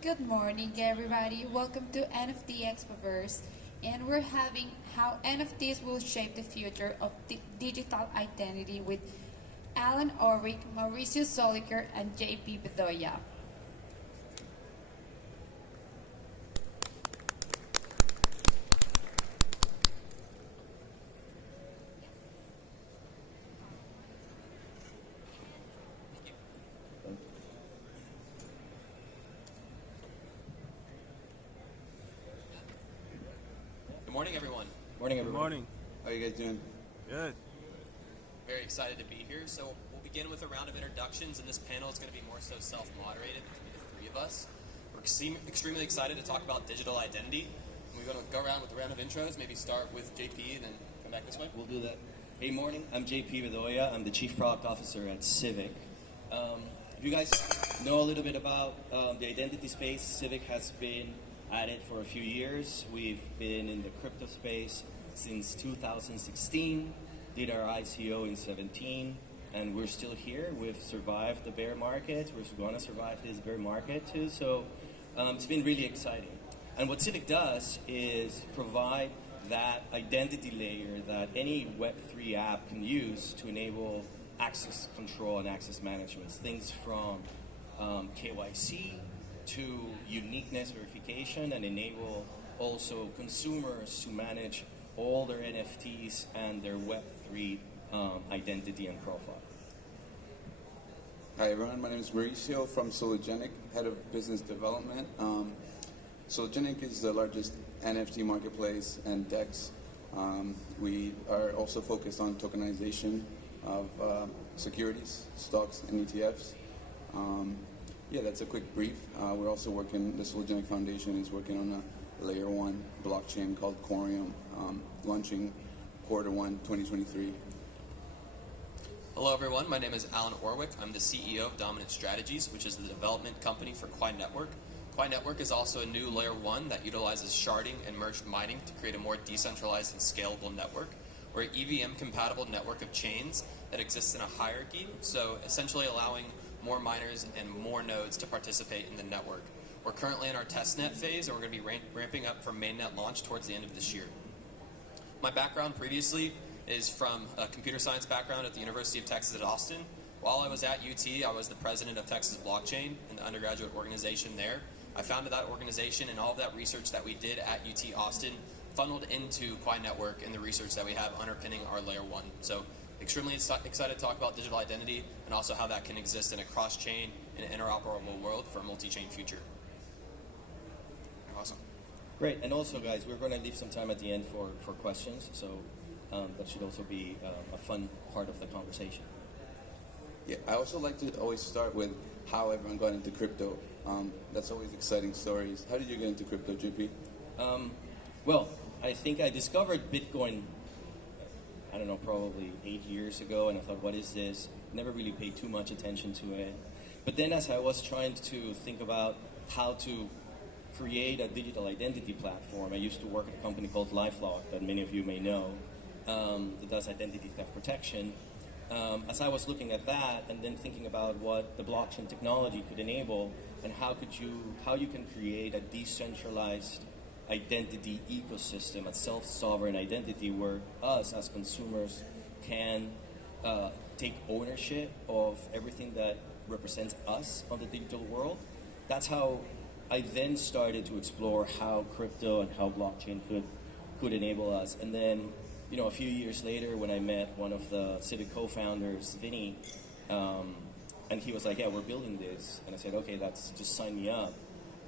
Good morning, everybody. Welcome to NFT Expoverse, and we're having how NFTs will shape the future of digital identity with Alan Orwick, Mauricio Zolliker, and JP Bedoya. Good morning, everyone. Morning, Good everyone. morning. How are you guys doing? Good. Very excited to be here. So we'll begin with a round of introductions, and this panel is going to be more so self-moderated between the three of us. We're extremely excited to talk about digital identity. And we're going to go around with a round of intros, maybe start with JP and then come back this way. We'll do that. Hey, morning. I'm JP Bedoya. I'm the Chief Product Officer at Civic. If you guys know a little bit about the identity space, Civic has been at it for a few years. We've been in the crypto space since 2016, did our ICO in 17, and we're still here. We've survived the bear market. We're going to survive this bear market too, so it's been really exciting. And what Civic does is provide that identity layer that any Web3 app can use to enable access control and access management. Things from KYC to uniqueness verification, and enable also consumers to manage all their NFTs and their Web3 identity and profile. Hi everyone, my name is Mauricio from Zolliker, Head of Business Development. Zolliker is the largest NFT marketplace and DEX. We are also focused on tokenization of securities, stocks, and ETFs. Yeah, that's a quick brief. We're also working, the Zolliker Foundation is working on a layer 1 blockchain called Quorium, launching Q1 2023. Hello, everyone. My name is Alan Orwick. I'm the CEO of Dominant Strategies, which is the development company for Quai Network. Quai Network is also a new layer 1 that utilizes sharding and merged mining to create a more decentralized and scalable network. We're an EVM-compatible network of chains that exists in a hierarchy, so essentially allowing more miners and more nodes to participate in the network. We're currently in our testnet phase, and we're going to be ramping up for mainnet launch towards the end of this year. My background previously is from a computer science background at the University of Texas at Austin. While I was at UT, I was the president of Texas Blockchain in the undergraduate organization there. I founded that organization, and all of that research that we did at UT Austin funneled into Quai Network and the research that we have underpinning our layer 1. So extremely excited to talk about digital identity and also how that can exist in a cross-chain and interoperable world for a multi-chain future. Awesome. Great, and also guys, we're going to leave some time at the end for questions, so that should also be a fun part of the conversation. Yeah, I also like to always start with how everyone got into crypto. That's always exciting stories. How did you get into crypto, JP? Well, I think I discovered Bitcoin, I don't know, probably 8 years ago, and I thought, what is this? Never really paid too much attention to it. But then as I was trying to think about how to create a digital identity platform, I used to work at a company called LifeLock that many of you may know, that does identity theft protection. As I was looking at that and then thinking about what the blockchain technology could enable and how you can create a decentralized identity ecosystem, a self-sovereign identity where us as consumers can take ownership of everything that represents us on the digital world. That's how I then started to explore how crypto and how blockchain could enable us. And then, a few years later when I met one of the Civic co-founders, Vinny, and he was like, yeah, we're building this. And I said, okay, just sign me up.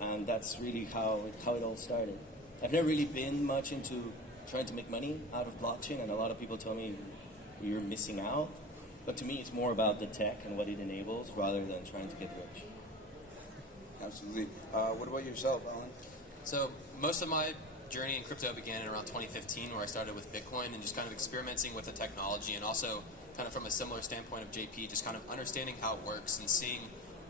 And that's really how it all started. I've never really been much into trying to make money out of blockchain, and a lot of people tell me you're missing out. But to me, it's more about the tech and what it enables rather than trying to get rich. Absolutely. What about yourself, Alan? So most of my journey in crypto began in around 2015, where I started with Bitcoin and just kind of experimenting with the technology, and also kind of from a similar standpoint of JP, just kind of understanding how it works and seeing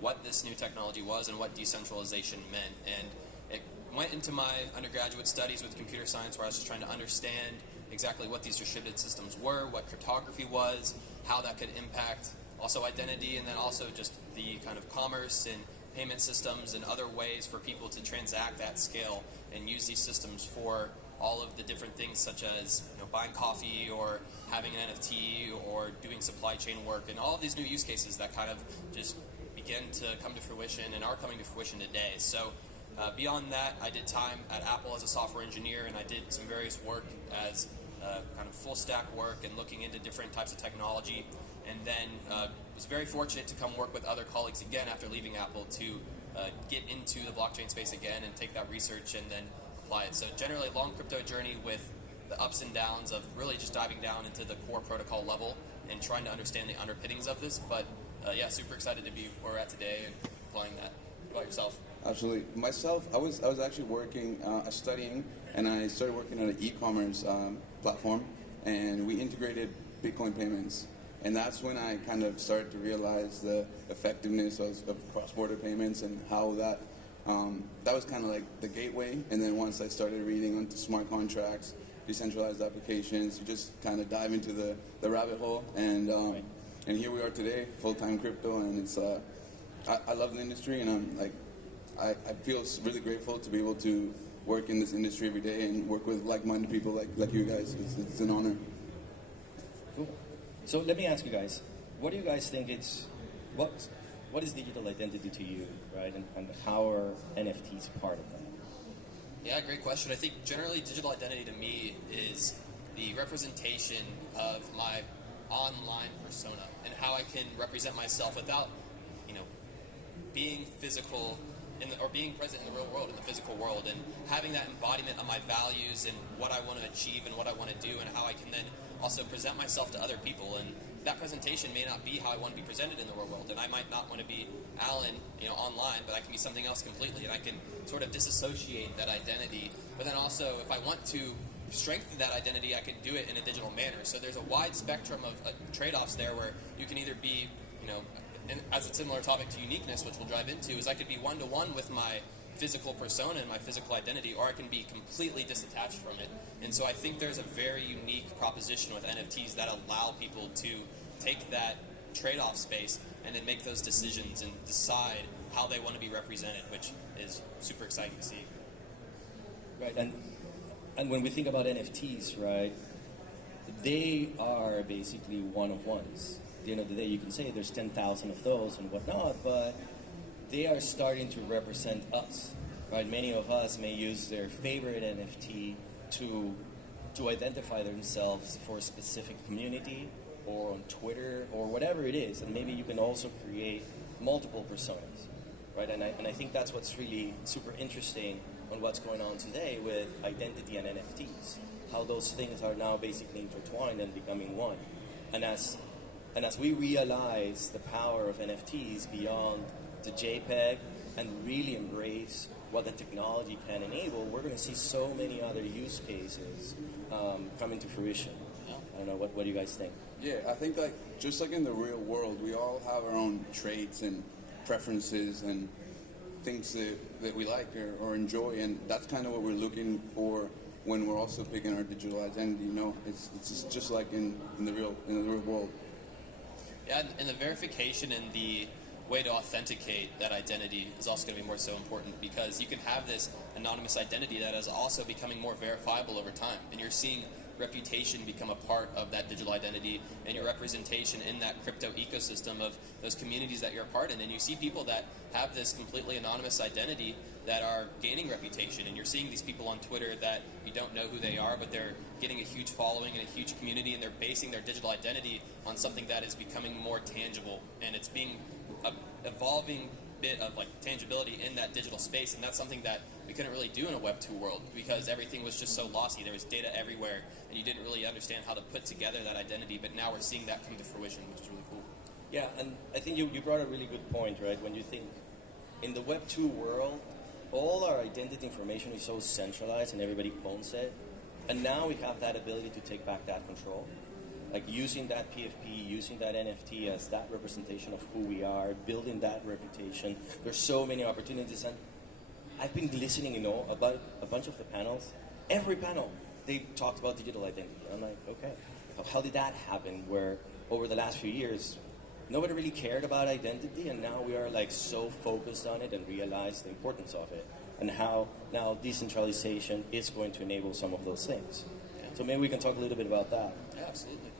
what this new technology was and what decentralization meant. And it went into my undergraduate studies with computer science, where I was just trying to understand exactly what these distributed systems were, what cryptography was, how that could impact also identity, and then also just the kind of commerce and payment systems and other ways for people to transact at scale and use these systems for all of the different things, such as buying coffee or having an NFT or doing supply chain work, and all of these new use cases that kind of just begin to come to fruition and are coming to fruition today. So beyond that, I did time at Apple as a software engineer, and I did some various work as kind of full stack work and looking into different types of technology, and then was very fortunate to come work with other colleagues again after leaving Apple to get into the blockchain space again and take that research and then apply it. So generally a long crypto journey with the ups and downs of really just diving down into the core protocol level and trying to understand the underpinnings of this. But yeah, super excited to be where we're at today and applying that. What about yourself? Absolutely. Myself, I was actually working, studying, and I started working on an e-commerce platform, and we integrated Bitcoin payments. And that's when I kind of started to realize the effectiveness of cross-border payments and how that was kind of like the gateway. And then once I started reading onto smart contracts, decentralized applications, you just kind of dive into the rabbit hole. And here we are today, full-time crypto, and it's I love the industry, and I'm like I feel really grateful to be able to work in this industry every day and work with like-minded people like you guys. It's an honor. Cool. So let me ask you guys, what do you guys think what is digital identity to you, right? And how are NFTs part of that? Yeah, great question. I think generally digital identity to me is the representation of my online persona and how I can represent myself without, being physical or being present in the real world, in the physical world, and having that embodiment of my values and what I want to achieve and what I want to do, and how I can then also present myself to other people. And that presentation may not be how I want to be presented in the real world, and I might not want to be Alan, online, but I can be something else completely, and I can sort of disassociate that identity. But then also, if I want to strengthen that identity, I can do it in a digital manner. So there's a wide spectrum of trade-offs there, where you can either be, and as a similar topic to uniqueness, which we'll dive into, is I could be one-to-one with my physical persona and my physical identity, or I can be completely disattached from it. And so I think there's a very unique proposition with NFTs that allow people to take that trade-off space and then make those decisions and decide how they want to be represented, which is super exciting to see. Right, and when we think about NFTs, right, they are basically one-of-ones. At the end of the day, you can say there's 10,000 of those and whatnot, but they are starting to represent us, right? Many of us may use their favorite NFT to identify themselves for a specific community or on Twitter or whatever it is, and maybe you can also create multiple personas, right? And I think that's what's really super interesting on what's going on today with identity and NFTs, how those things are now basically intertwined and becoming one. And as we realize the power of NFTs beyond the JPEG and really embrace what the technology can enable, we're going to see so many other use cases coming to fruition. I don't know, what do you guys think? Yeah, I think just like in the real world, we all have our own traits and preferences and things that we like or enjoy, and that's kind of what we're looking for when we're also picking our digital identity. It's just like in the real world. Yeah, and the verification and the way to authenticate that identity is also going to be more so important, because you can have this anonymous identity that is also becoming more verifiable over time, and you're seeing reputation become a part of that digital identity and your representation in that crypto ecosystem of those communities that you're a part in. And you see people that have this completely anonymous identity that are gaining reputation, and you're seeing these people on Twitter that you don't know who they are, but they're getting a huge following and a huge community, and they're basing their digital identity on something that is becoming more tangible, and it's being an evolving bit of tangibility in that digital space. And that's something that we couldn't really do in a Web 2 world, because everything was just so lossy. There was data everywhere, and you didn't really understand how to put together that identity. But now we're seeing that come to fruition, which is really cool. Yeah, and I think you brought a really good point, right? When you think in the Web 2 world, all our identity information is so centralized and everybody owns it. And now we have that ability to take back that control. Like using that PFP, using that NFT as that representation of who we are, building that reputation. There's so many opportunities. And I've been listening, about a bunch of the panels. Every panel, they talked about digital identity. I'm like, okay, how did that happen? Where over the last few years, nobody really cared about identity, and now we are like so focused on it and realize the importance of it and how now decentralization is going to enable some of those things. Yeah. So maybe we can talk a little bit about that. Yeah, absolutely.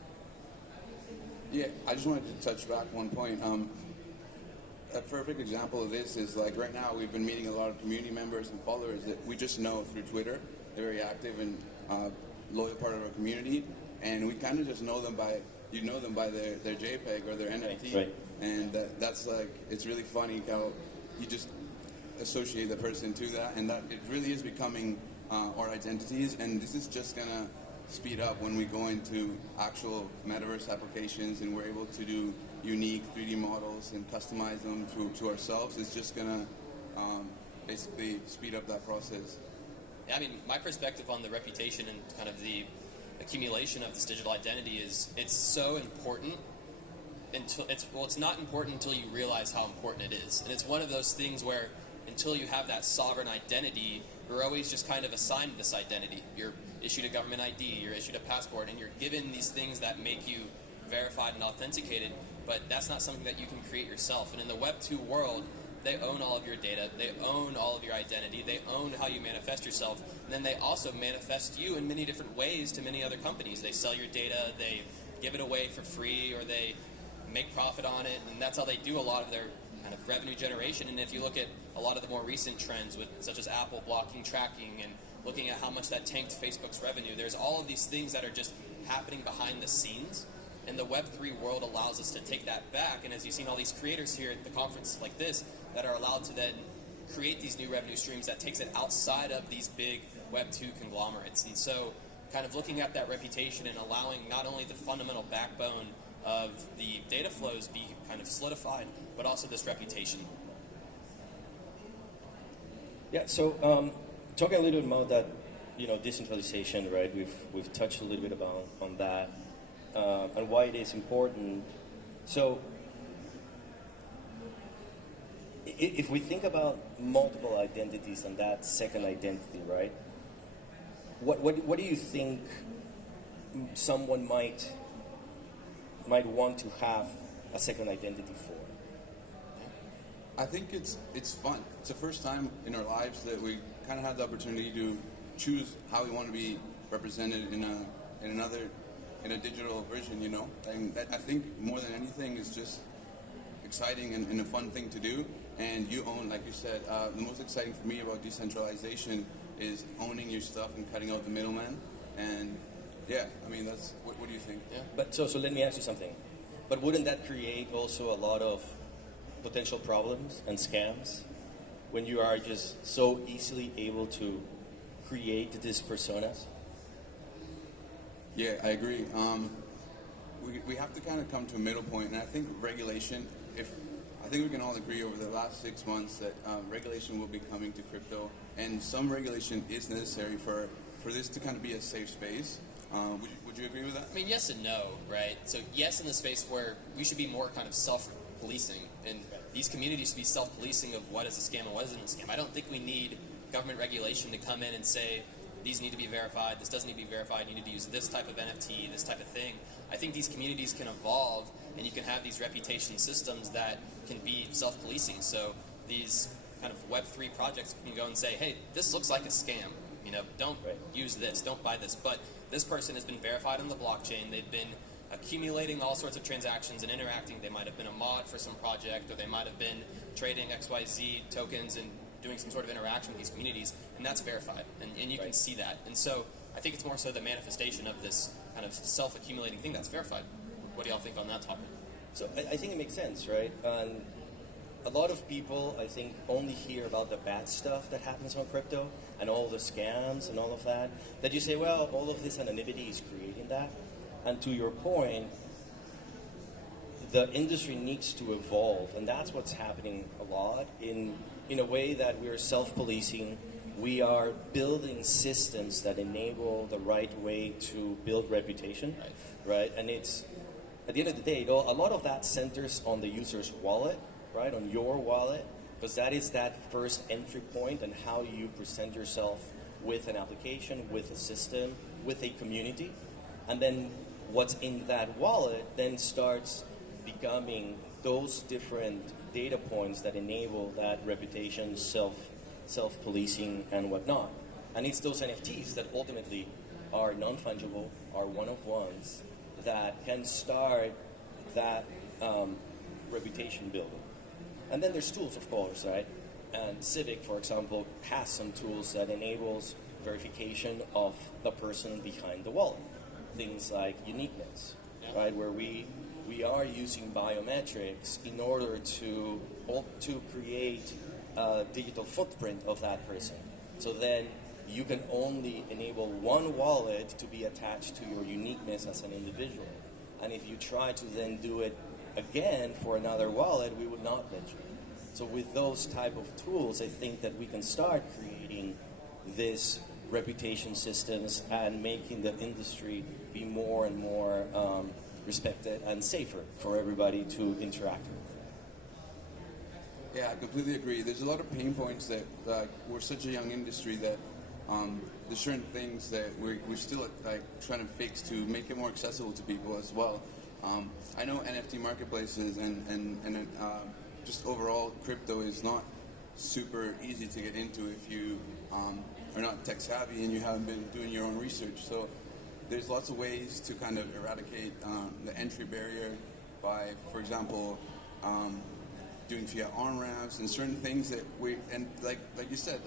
Yeah, I just wanted to touch back one point. A perfect example of this is like right now we've been meeting a lot of community members and followers that we just know through Twitter. They're very active and loyal part of our community, and we kind of just know them by their JPEG or their NFT, Right. and that's like it's really funny how you just associate the person to that, and that it really is becoming our identities, and this is just gonna speed up when we go into actual metaverse applications and we're able to do unique 3D models and customize them to ourselves. It's just gonna basically speed up that process. Yeah, I mean, my perspective on the reputation and kind of the accumulation of this digital identity is it's so important until it's not important until you realize how important it is. And it's one of those things where until you have that sovereign identity, you're always just kind of assigned this identity. You're issued a government ID, you're issued a passport, and you're given these things that make you verified and authenticated, but that's not something that you can create yourself. And in the Web 2 world, they own all of your data, they own all of your identity, they own how you manifest yourself, and then they also manifest you in many different ways to many other companies. They sell your data, they give it away for free, or they make profit on it, and that's how they do a lot of their kind of revenue generation. And if you look at a lot of the more recent trends, with such as Apple blocking tracking and looking at how much that tanked Facebook's revenue, there's all of these things that are just happening behind the scenes. And the Web3 world allows us to take that back. And as you've seen all these creators here at the conference like this that are allowed to then create these new revenue streams that takes it outside of these big Web2 conglomerates. And so kind of looking at that reputation and allowing not only the fundamental backbone of the data flows be kind of solidified, but also this reputation. Yeah, so talking a little bit about that, decentralization, right? We've touched a little bit about on that and why it is important. So if we think about multiple identities and that second identity, right? What do you think someone might want to have a second identity for? I think it's fun. It's the first time in our lives that we kind of have the opportunity to choose how we want to be represented in a digital version, And that, I think more than anything is just exciting and a fun thing to do. And you own, like you said, the most exciting for me about decentralization is owning your stuff and cutting out the middleman. And yeah, I mean, that's what do you think? Yeah. But so let me ask you something. But wouldn't that create also a lot of potential problems and scams when you are just so easily able to create these personas? Yeah, I agree. We have to kind of come to a middle point, and I think regulation. I think we can all agree over the last 6 months that regulation will be coming to crypto, and some regulation is necessary for this to kind of be a safe space. Would you agree with that? I mean, yes and no, right? So yes, in the space where we should be more kind of self-policing, and these communities should be self-policing of what is a scam and what isn't a scam. I don't think we need government regulation to come in and say, these need to be verified, this doesn't need to be verified, you need to use this type of NFT, this type of thing. I think these communities can evolve, and you can have these reputation systems that can be self-policing. So these kind of Web3 projects can go and say, hey, this looks like a scam. Don't use this, don't buy this. But this person has been verified on the blockchain. They've been accumulating all sorts of transactions and interacting. They might have been a mod for some project, or they might have been trading XYZ tokens and doing some sort of interaction with these communities, and that's verified, and you can see that. And so I think it's more so the manifestation of this kind of self-accumulating thing that's verified. What do y'all think on that topic? So I think it makes sense, right? And a lot of people, I think, only hear about the bad stuff that happens on crypto and all the scams and all of that, that you say, well, all of this anonymity is creating that. And to your point, the industry needs to evolve, and that's what's happening a lot in a way that we're self-policing. We are building systems that enable the right way to build reputation, right? And it's, at the end of the day, a lot of that centers on the user's wallet, right, on your wallet, because that is that first entry point and how you present yourself with an application, with a system, with a community. And then what's in that wallet then starts becoming those different data points that enable that reputation, self-policing, and whatnot. And it's those NFTs that ultimately are non-fungible, are one-of-ones, that can start that reputation building. And then there's tools, of course, right? And Civic, for example, has some tools that enables verification of the person behind the wallet. Things like uniqueness, right? Where we are using biometrics in order to create a digital footprint of that person. So then you can only enable one wallet to be attached to your uniqueness as an individual. And if you try to then do it again for another wallet, we would not let you. So with those type of tools, I think that we can start creating this reputation systems and making the industry be more and more respected and safer for everybody to interact with. Yeah, I completely agree. There's a lot of pain points that we're such a young industry that there's certain things that we're still trying to fix to make it more accessible to people as well. I know NFT marketplaces and just overall crypto is not super easy to get into if you are not tech savvy and you haven't been doing your own research. So there's lots of ways to kind of eradicate the entry barrier by, for example, doing fiat on-ramps and certain things that like you said,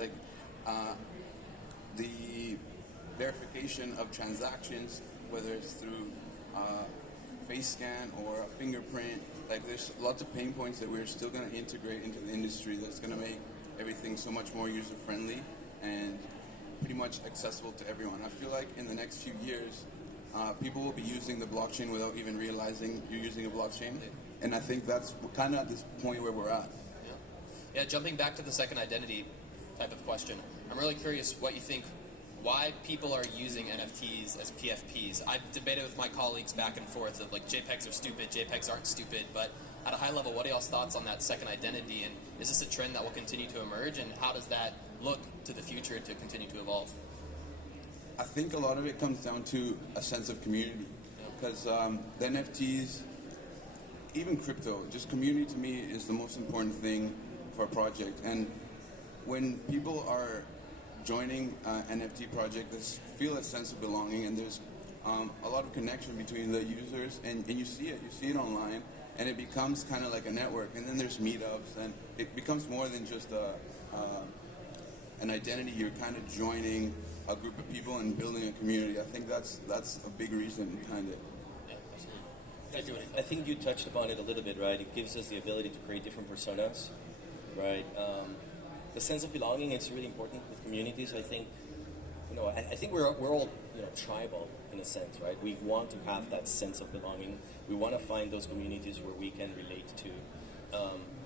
the verification of transactions, whether it's through face scan or a fingerprint. Like there's lots of pain points that we're still going to integrate into the industry that's going to make everything so much more user-friendly and pretty much accessible to everyone. I feel like in the next few years, people will be using the blockchain without even realizing you're using a blockchain. And I think that's kind of at this point where we're at. Yeah, jumping back to the second identity type of question, I'm really curious what you think, why people are using NFTs as PFPs. I've debated with my colleagues back and forth of like JPEGs are stupid, JPEGs aren't stupid, but at a high level, what are y'all's thoughts on that second identity, and is this a trend that will continue to emerge, and how does that look to the future to continue to evolve? I think a lot of it comes down to a sense of community, because the NFTs, even crypto, just community to me is the most important thing for a project. And when people are joining an NFT project, they feel a sense of belonging, and there's a lot of connection between the users, and you see it online, and it becomes kind of like a network. And then there's meetups, and it becomes more than just an identity. You're kind of joining a group of people and building a community. I think that's a big reason behind it. I think you touched upon it a little bit, right? It gives us the ability to create different personas, right? The sense of belonging is really important with communities. I think, I think we're all, tribal in a sense, right? We want to have that sense of belonging. We want to find those communities where we can relate to.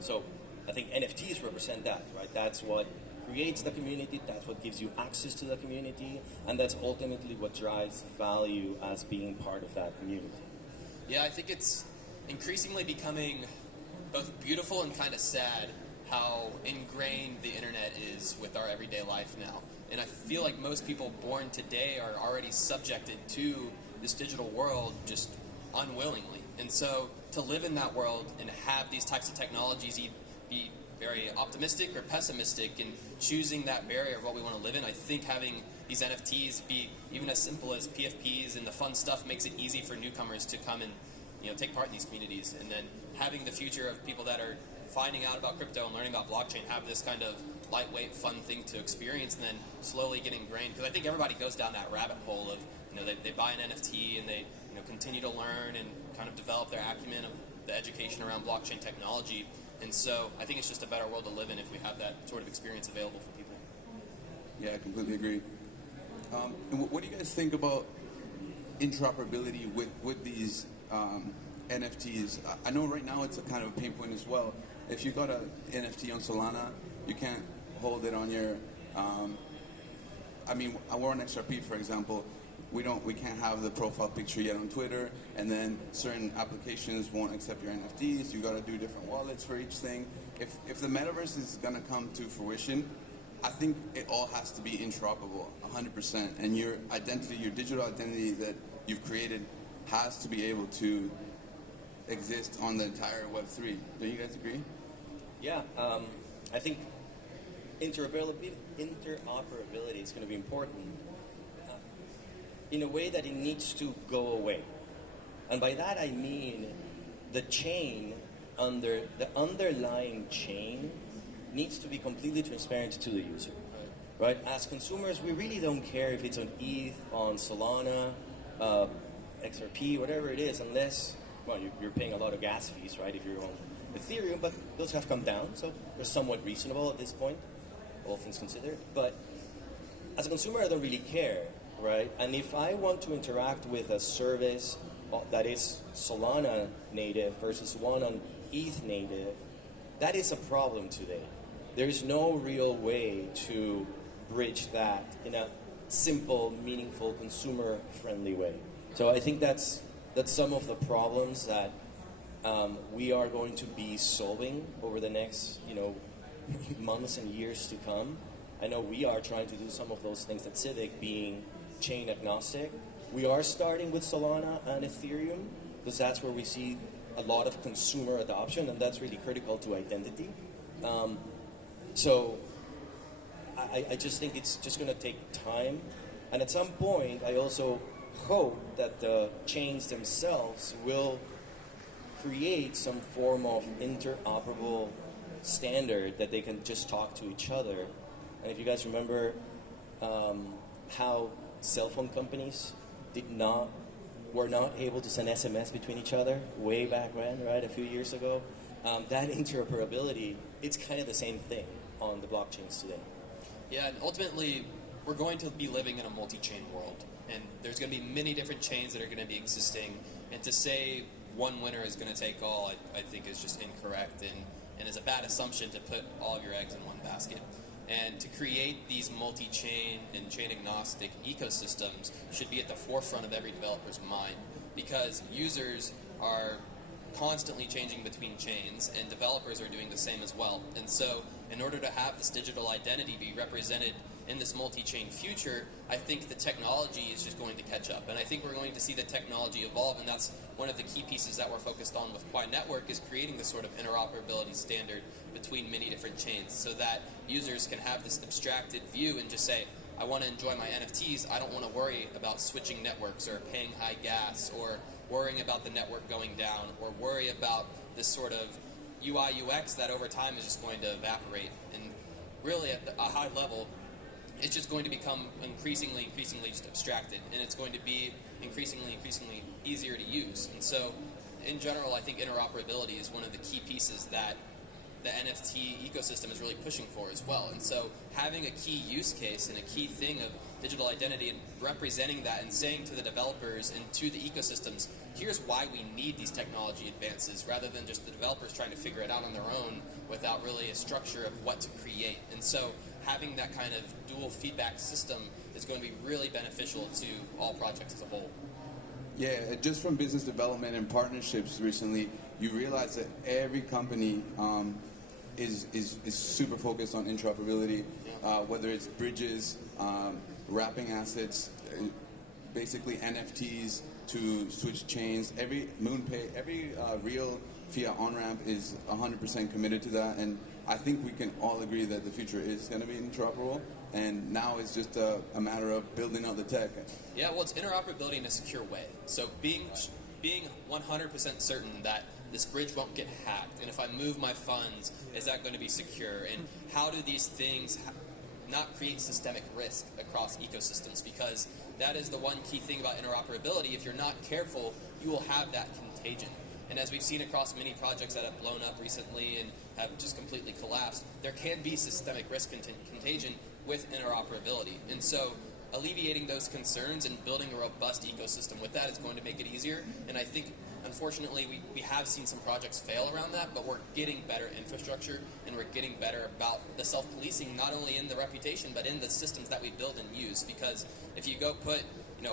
So I think NFTs represent that, right? That's what creates the community, that's what gives you access to the community, and that's ultimately what drives value as being part of that community. Yeah, I think it's increasingly becoming both beautiful and kind of sad how ingrained the internet is with our everyday life now. And I feel like most people born today are already subjected to this digital world just unwillingly. And so to live in that world and have these types of technologies be very optimistic or pessimistic in choosing that barrier of what we want to live in, I think having these NFTs be even as simple as PFPs and the fun stuff makes it easy for newcomers to come and take part in these communities. And then having the future of people that are finding out about crypto and learning about blockchain have this kind of lightweight, fun thing to experience, and then slowly get ingrained. Because I think everybody goes down that rabbit hole of, they buy an NFT and they continue to learn and kind of develop their acumen of the education around blockchain technology. And so I think it's just a better world to live in if we have that sort of experience available for people. Yeah, I completely agree. And what do you guys think about interoperability with these NFTs? I know right now it's a kind of a pain point as well. If you got an NFT on Solana, you can't hold it on your. We're on XRP, for example. We can't have the profile picture yet on Twitter, and then certain applications won't accept your NFTs. You got to do different wallets for each thing. If the metaverse is gonna come to fruition, I think it all has to be interoperable, 100%. And your identity, your digital identity that you've created, has to be able to exist on the entire Web3. Do you guys agree? Yeah, I think interoperability is going to be important in a way that it needs to go away. And by that I mean the underlying chain needs to be completely transparent to the user. Right? As consumers, we really don't care if it's on ETH, on Solana, XRP, whatever it is, unless, well, you're paying a lot of gas fees, right, if you're on Ethereum, but those have come down, so they're somewhat reasonable at this point, all things considered. But as a consumer, I don't really care, right? And if I want to interact with a service that is Solana native versus one on ETH native, that is a problem today. There is no real way to bridge that in a simple, meaningful, consumer-friendly way. So I think that's some of the problems that we are going to be solving over the next, months and years to come. I know we are trying to do some of those things at Civic, being chain agnostic. We are starting with Solana and Ethereum because that's where we see a lot of consumer adoption, and that's really critical to identity. So I just think it's just going to take time. And at some point, I also hope that the chains themselves will create some form of interoperable standard that they can just talk to each other. And if you guys remember how cell phone companies were not able to send SMS between each other way back when, right, a few years ago, that interoperability, it's kind of the same thing on the blockchains today. Yeah, and ultimately, we're going to be living in a multi-chain world, and there's going to be many different chains that are going to be existing, and to say one winner is going to take all, I think is just incorrect, and is a bad assumption to put all of your eggs in one basket. And to create these multi-chain and chain-agnostic ecosystems should be at the forefront of every developer's mind, because users are constantly changing between chains, and developers are doing the same as well. And so, in order to have this digital identity be represented in this multi-chain future, I think the technology is just going to catch up. And I think we're going to see the technology evolve, and that's one of the key pieces that we're focused on with Quai Network, is creating this sort of interoperability standard between many different chains so that users can have this abstracted view and just say, I want to enjoy my NFTs, I don't want to worry about switching networks or paying high gas or worrying about the network going down or worry about this sort of UI UX that over time is just going to evaporate. And really at a high level, it's just going to become increasingly just abstracted, and it's going to be increasingly easier to use. And so, in general, I think interoperability is one of the key pieces that the NFT ecosystem is really pushing for as well. And so, having a key use case and a key thing of digital identity and representing that and saying to the developers and to the ecosystems, here's why we need these technology advances, rather than just the developers trying to figure it out on their own without really a structure of what to create. And so, having that kind of dual feedback system is going to be really beneficial to all projects as a whole. Yeah, just from business development and partnerships recently, you realize that every company is super focused on interoperability, whether it's bridges, wrapping assets, basically NFTs to switch chains. Every MoonPay, every real fiat on-ramp is 100% committed to that, and I think we can all agree that the future is going to be interoperable, and now it's just a matter of building out the tech. Yeah, well, it's interoperability in a secure way. So being 100% certain that this bridge won't get hacked, and if I move my funds, is that going to be secure? And how do these things not create systemic risk across ecosystems? Because that is the one key thing about interoperability. If you're not careful, you will have that contagion. And as we've seen across many projects that have blown up recently and have just completely collapsed, there can be systemic risk contagion with interoperability. And so alleviating those concerns and building a robust ecosystem with that is going to make it easier. And I think, unfortunately, we have seen some projects fail around that, but we're getting better infrastructure, and we're getting better about the self-policing, not only in the reputation, but in the systems that we build and use. Because if you go put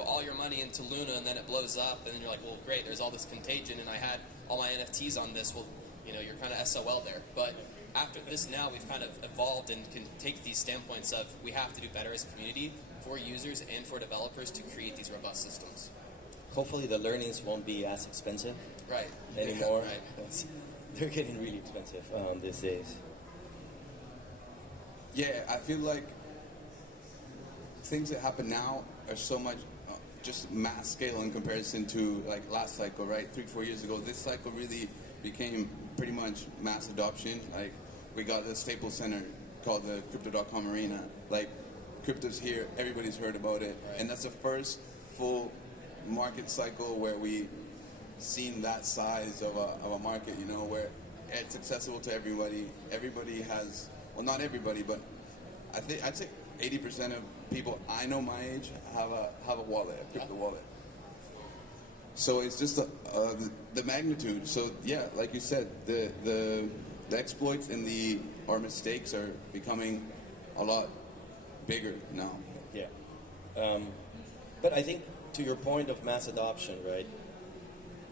all your money into Luna and then it blows up, and then you're like, well, great, there's all this contagion, and I had all my NFTs on this. Well, you're kind of SOL there. But after this, now we've kind of evolved and can take these standpoints of we have to do better as a community for users and for developers to create these robust systems. Hopefully the learnings won't be as expensive Right. anymore. Right. They're getting really expensive these days. Yeah, I feel like things that happen now are so much just mass scale in comparison to like last cycle, right? 3-4 years ago, this cycle really became pretty much mass adoption. Like we got the Staples Center called the Crypto.com Arena. Like crypto's here, everybody's heard about it, Right. and that's the first full market cycle where we seen that size of a market, you know, where it's accessible to everybody. Everybody has, well, not everybody, but I'd say 80% of people I know my age have a wallet, a crypto wallet. So it's just the magnitude. So yeah, like you said, the exploits and our mistakes are becoming a lot bigger now. Yeah. But I think to your point of mass adoption, right?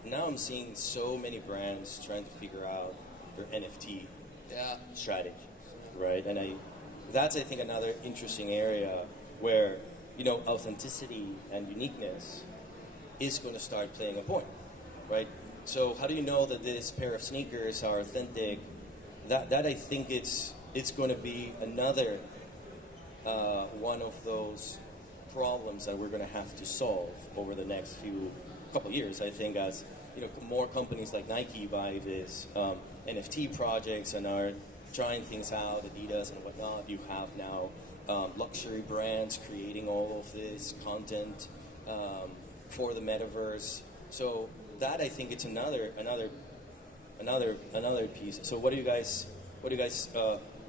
Now I'm seeing so many brands trying to figure out their NFT Yeah. strategy, right? And that's I think another interesting area where, you know, authenticity and uniqueness is going to start playing a point, right? So how do you know that this pair of sneakers are authentic? That I think it's going to be another one of those problems that we're going to have to solve over the next couple years. I think as you know, more companies like Nike buy this NFT projects and are trying things out, Adidas and whatnot. You have now luxury brands creating all of this content for the metaverse. So that I think it's another piece. So what do you guys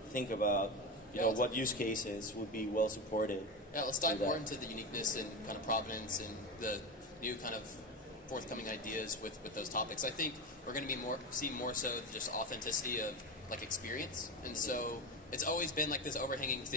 think about? You know, what use cases would be well supported? Yeah, let's dive more into the uniqueness and kind of provenance and the new kind of forthcoming ideas with those topics. I think we're going to see more so just authenticity of like experience, and so it's always been like this overhanging thing